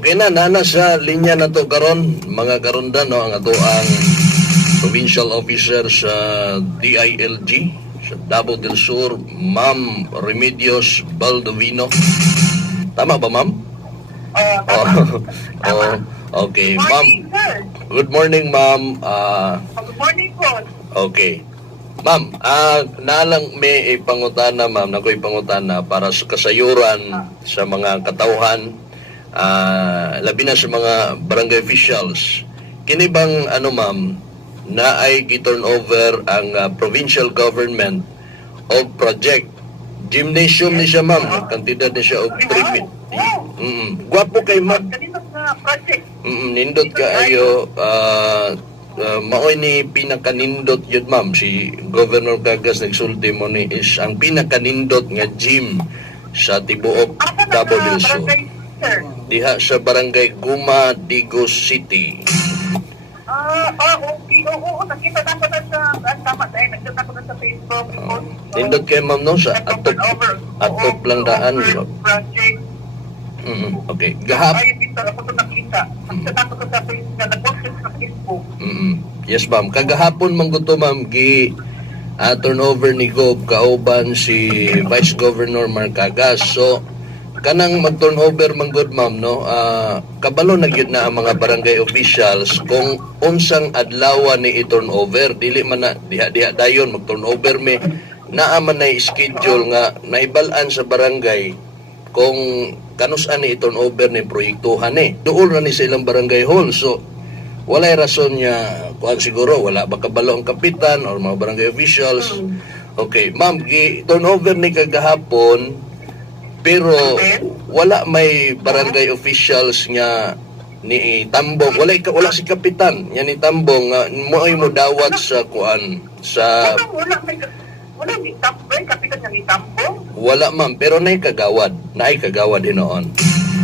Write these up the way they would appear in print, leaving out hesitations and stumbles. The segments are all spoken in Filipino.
Okay na, nana sa linya na to karon, mga karondan, no, ang ato ang provincial officer sa DILG, sa Davao del Sur, Ma'am Remedios Baldovino. Tama ba, ma'am? Oh, oh, okay, Good ma'am. morning, sir. Good morning, ma'am. Good morning po. Okay. Ma'am, nalang may ipangutana, ma'am, nakoy ipangutana para sa kasayuran sa mga katauhan, labi na sa mga barangay officials. Kini bang, ma'am, na ay gi-turn over ang provincial government o project? Gymnasium ni siya, ma'am. Kantidad ni siya o 3 Gwapo kay ma'am. Kanina sa project. Nindot ka ayo, maoy ni pinakanindot yun, ma'am. Si Governor Gagas nagsulti mo ni is ang pinakanindot nga gym sa tibuok Asa na Davao del Sur. barangay, sir? Diha sa barangay Guma, Digos City. Okay. Oo, nakita na ko na sa, tama dahil nagkita ko na sa Facebook. Nindot kay ma'am, no? Sa atop lang daan. Project. Okay. Gahap. Ayun dito, ako ito nakita. Nagkita ko sa Facebook, nag-post sa Facebook. Yes, ma'am. Kagahapon man gusto, ma'am, turnover ni Gob kauban si Vice Governor Marcagas. So, kanang mag-turnover man good, ma'am, no? Kabalo na gyud na ang mga barangay officials kung unsang adlaw ni i-turnover. Dili man na diha dayon mag-turnover me naa man na schedule nga naibalan sa barangay kung kanus-an ni i-turnover ni proyektuhan ni. Duol ra ni sa ilang barangay hall. So, walay rason niya, kuan siguro, wala ba kabalo ang kapitan or mga barangay officials. Okay, ma'am, turnover ni kagahapon, pero wala may barangay officials nga ni Tambong. Wala si kapitan nya ni Tambong nga mo'y mo dawat sa kuan sa Wala ni Tambong, kapitan ni Tambong. wala, ma'am, pero naay kagawad hinoon.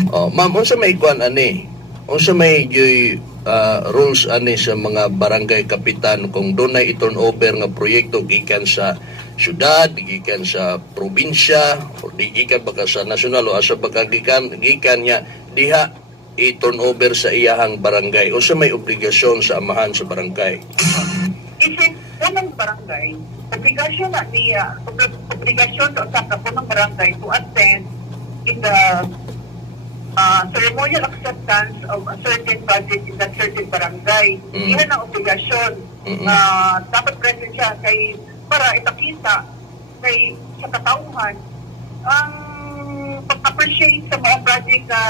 Oh, ma'am, unsa may kuan ani? Unsa may rules ani sa mga barangay kapitan kung dunay i-turn over nga proyekto gikan sa syudad, gikan sa probinsya, o gikan baka sa nasyonal o asa baka gikan niya diha i-turn over sa iyahang barangay o sa may obligasyon sa amahan sa barangay. Isip unang barangay, obligasyon na niya, obligasyon sa usa ka punong barangay to attend in the ceremonial acceptance of a certain project in that certain barangay. Iyan ang obligasyon. Dapat present siya kay para ipakita kay sa katauhan ang pag-appreciate sa mga project na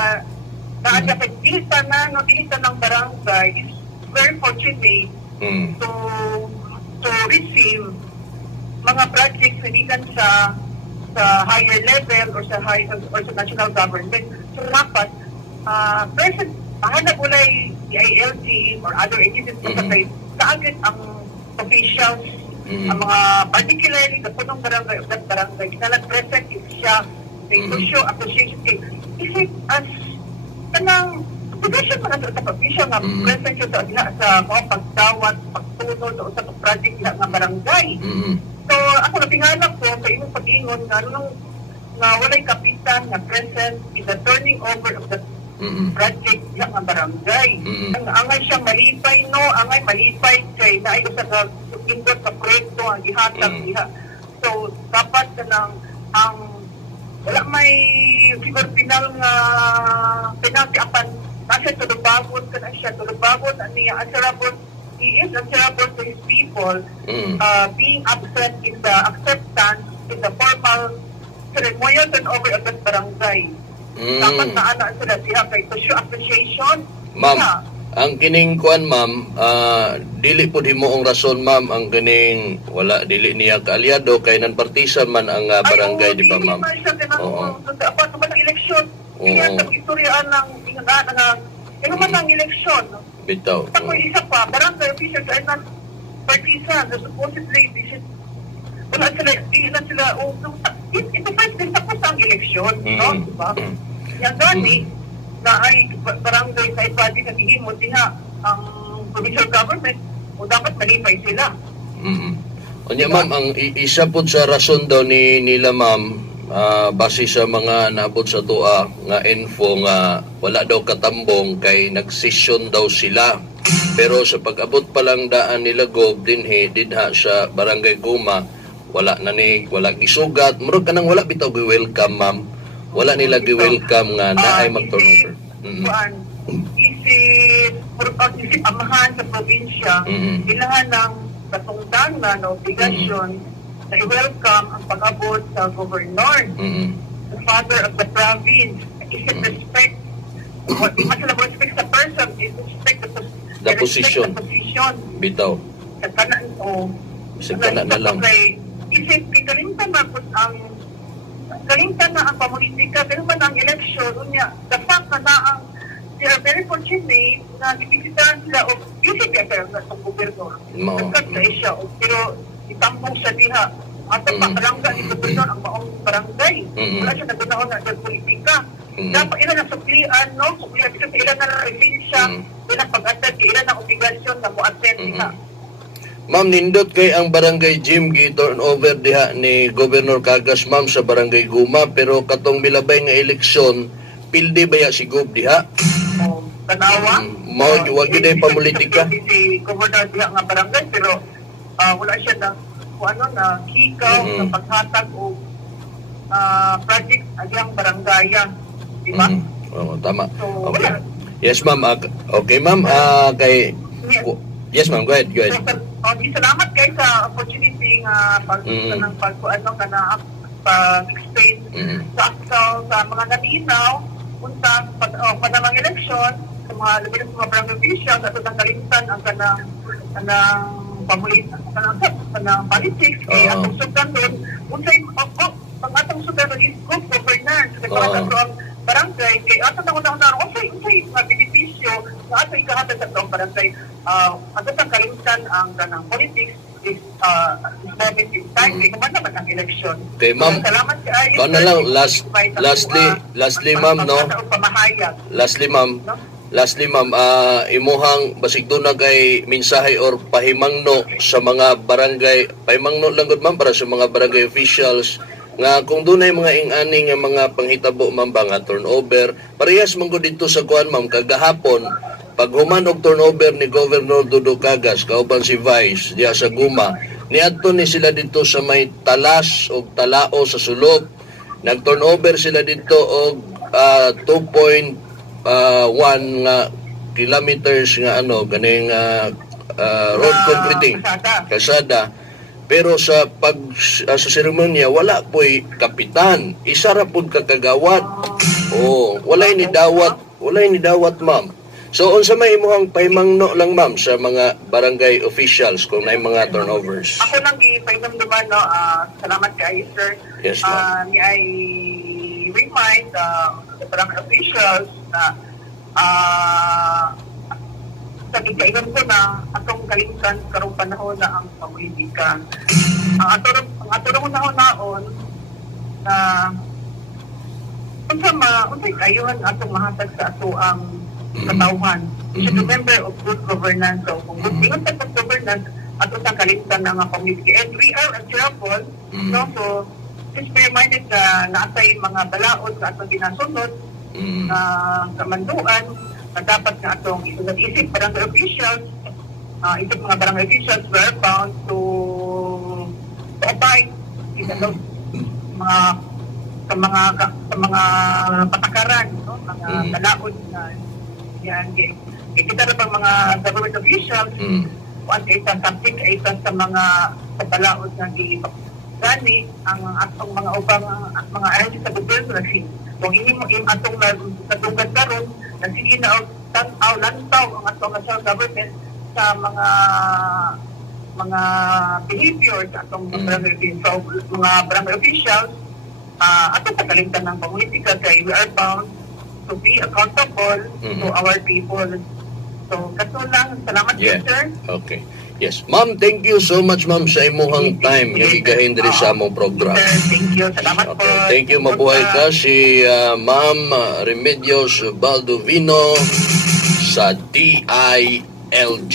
naadya kay dilita ng barangay is very fortunate to receive mga projects hindi sa higher level or sa national government. So dapat present hanap ulay DILG or other agencies kaagad ang officials, ang mga particularly the punong barangay of that barangay na present siya to show appreciation. Isip as kanang application pa na sa official nga present siya sa mga pagdawat, pagtunod o sa project na barangay. So, ako napinganap ko sa inyong pag-ingon na walay kapitan na present in the turning over of the project ng barangay. Angay siya malipay, no? Angay malipay kay naay sa indot sa proyekto ang gihatag diha. So, dapat ka ang wala may siguro final nga penalty apan nasa tulubagon ka na siya. Tulubagon niya answerable. He is answerable to his people being absent in the acceptance in the formal ceremonial turnover of that barangay. Dapat na ana sila siya kay to show appreciation. Ma'am, ang kining kuan, ma'am, dili po himoong rason, ma'am, ang kining wala dili niya kaalyado kay nanpartisan man ang barangay, di ba, ma'am? Oo. Dapat naman ang eleksyon. Kaya sa istoryaan ng man ang eleksyon. Bitaw. Ako isa pa, barangay officials ay not partisan. Supposedly, wala sila, hindi na sila, ito first din tapos ang eleksyon, no? Diba? Yan gani, na ay barangay sa ibadi na hihimo diha ang provincial government o dapat malipay sila. Unya, ma'am, ang isa po sa rason daw nila, ma'am, base sa mga naabot sa tuwa nga info nga wala daw katambong kay nagsesyon daw sila. Pero sa pag-abot pa lang daan nila Gob dinhi didha sa Barangay Guma, wala gisugat. Murag kanang wala bitaw gi-welcome, ma'am. Wala nila gi-welcome nga naay mag-turnover. Isip amahan sa probinsya, kailangan ng katungdangan na obligasyon na i-welcome ang pag-abot sa governor, the father of the province. Isip respect, mas na respect sa person, is respect The position. Bitaw. Sa kanan o Sa kanan na lang. Isip, kalimtan na ang pamulitika, pero man ang election, the fact na ang they are very fortunate na bibisitahan sila o isip ya sir na sa gobernador. Nagkat na siya, pero itambong sa diha. At ang barangay ni gobernador, ang maong barangay. Wala siya nagunahon na sa politika. Dapat ilan ang suklian, no? Suklian kasi ilan na resensya, ilan pag-attend, ilan ang obligasyon na mo-attend diha. Ma'am, nindot kay ang barangay gym gi-turnover diha ni Governor Cagas, ma'am, sa barangay Guma, pero katong milabay nga eleksyon, pildi ba ya si Gob diha? Tanawa. Wag yun ay pamulitika. Si Governor diha nga barangay, pero wala siya na na hikaw, na paghatag o project ang barangayan. Diba? Oo, tama. So, Okay. Yes, ma'am. Okay, ma'am. Yes, ma'am. Go ahead. Salamat kayo sa opportunity nga pag-explain sa mga nalinaw punta panamang eleksyon sa mga labi ng mga barangay officials at ang kalimtan ang kanang politics kay atong sudan doon unsay ang atong sudan is good governance sa ang barangay kay atong nauna unsay mga benepisyo na atong ikahatag sa atong barangay atong kalimtan ang kanang politics is moment in time kay kumanda man ang election. Okay, ma'am. Salamat kayo. Kung na lang, lastly, ma'am, no? Lastly, ma'am, imuhang basig doon na kay mensahe or pahimangno sa mga barangay, pahimangno lang gud ma'am para sa mga barangay officials nga kung doon ay mga ing-aning nga mga panghitabo ma'am ba nga turnover, parehas man gud dito sa kuan ma'am kagahapon pag human og turnover ni Governor Dudu Cagas kauban si Vice diya sa Guma, niadto ni sila dito sa may talas o talao sa sulod. Nag-turnover sila dito og 2.1 nga kilometers nga ganing road concreting kalsada. Pero sa sa seremonya wala po'y kapitan, isa ra pud kakagawad. Walay ni dawat ma'am. So unsa may imong pahimangno lang ma'am sa mga barangay officials kung naay mga turnovers? Ako lang gipahinumduman no, salamat kayo sir. Yes, ma'am. I remind the barangay officials na sa gigainan ko na atong kalimtan karong panahon na ang pamulitika. Ang atong naon na unsay kayuhan atong mahatag sa ato ang katawhan. We should remember of good governance. So, kung ingon sa good governance, ato sa kalimtan ng pamulitika. And we are answerable, no? So, just be reminded na naasay mga balaod sa atong ginasunod na kamanduan na dapat na atong isip barangay officials, isip mga barangay officials were bound to abide sa mga patakaran, no? Mga balaod na yan. Kita na bang mga government officials kung isa something sa mga balaod na di gani ang atong mga ubang mga ahensya sa gobyerno na kung hindi mo atong natungkad karon na sige na lantaw ang atong national government sa mga behavior sa atong mga barangay officials atong pagalimtan ng pamulitika kay we are bound to be accountable to our people. So, kaso lang, salamat sir. Okay. Yes. Ma'am, thank you so much ma'am sa imuhang time nga gigahin diri sa among program. Thank you. Salamat po. Thank you. Mabuhay ka si Ma'am Remedios Baldovino sa DILG.